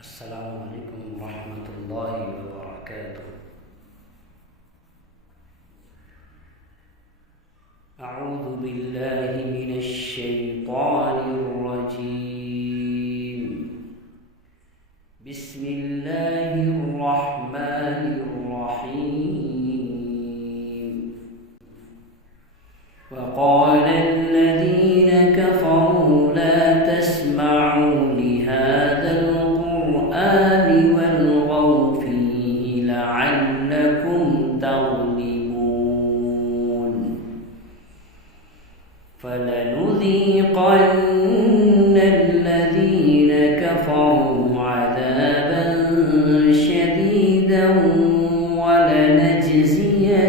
السلام عليكم ورحمة الله وبركاته. أعوذ بالله من الشيطان الرجيم. بسم الله الرحمن الرحيم. وقال الذين كفروا لا تسمعوا لهذا القرآن والغوا فيه لعلكم تغلبون. فلنذيقن الذين كفروا عذابا شديدا ولنجزينهم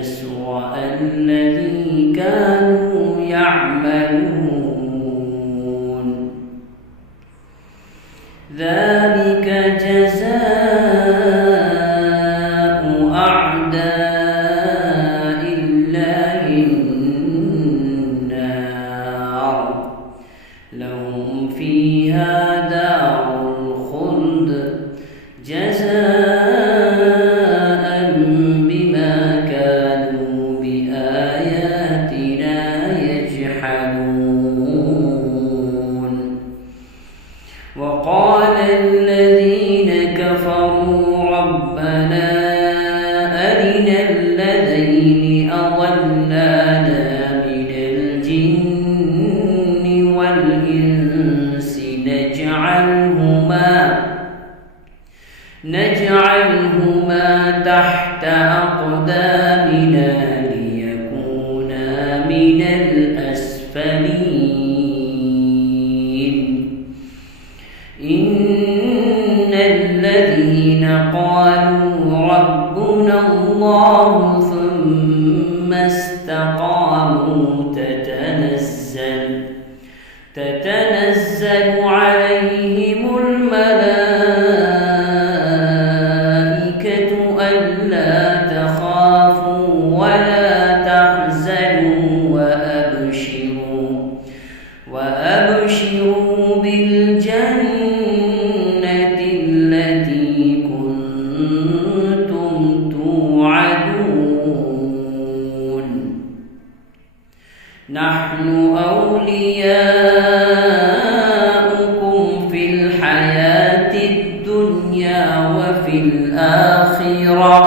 أسوأ الذي كانوا يعملون. ذلك جزاء أعداء الله النار، لهم فيها دار الخلد جزاء بما كانوا بآياتنا يجحدون. وقال الذين كفروا ربنا أرنا الذين أضلانا من الجن والإنس نجعلهما تحت أقدامنا ليكونا من الأسفلين. إن الذين قالوا ربنا الله ثم استقاموا تتنزل عليهم الملائكة ألا تخافوا ولا تحزنوا وأبشروا بالجنة التي كنتم توعدون. نحن أولياؤكم في الحياة الدنيا وفي الآخرة،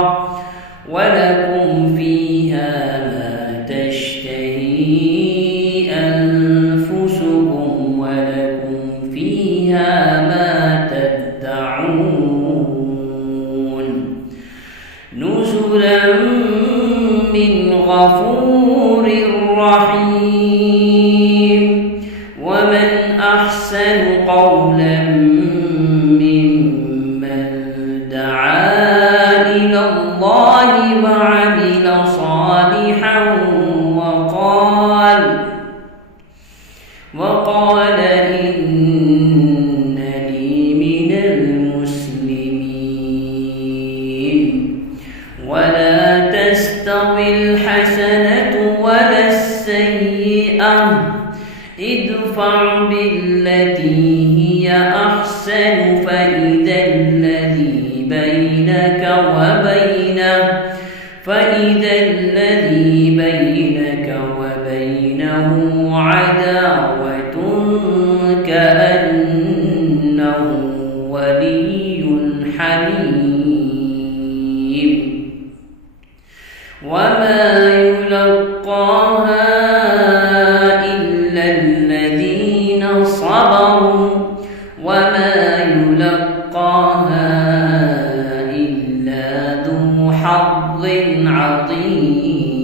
ولكم فيها ما تشتهي أنفسكم ولكم فيها ما تدعون. نزلا من غفور رحيم. ومن أحسن قولا ممن دعا إلى الله وعمل صالحا وقال إنني من المسلمين. ولا تستوي الحسنة ولا السيئة، ادفع بالتي هي أحسن فإذا الذي بينك وبينه عداوة كأنه ولي حميم. وما يلقاها إلا الذين صبروا وما يلقاها إلا ذو حظ عظيم.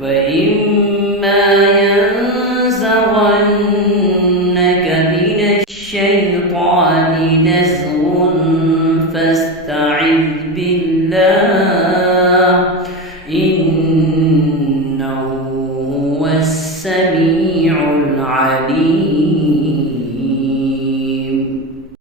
وإما ينزغنك من الشيطان نزغ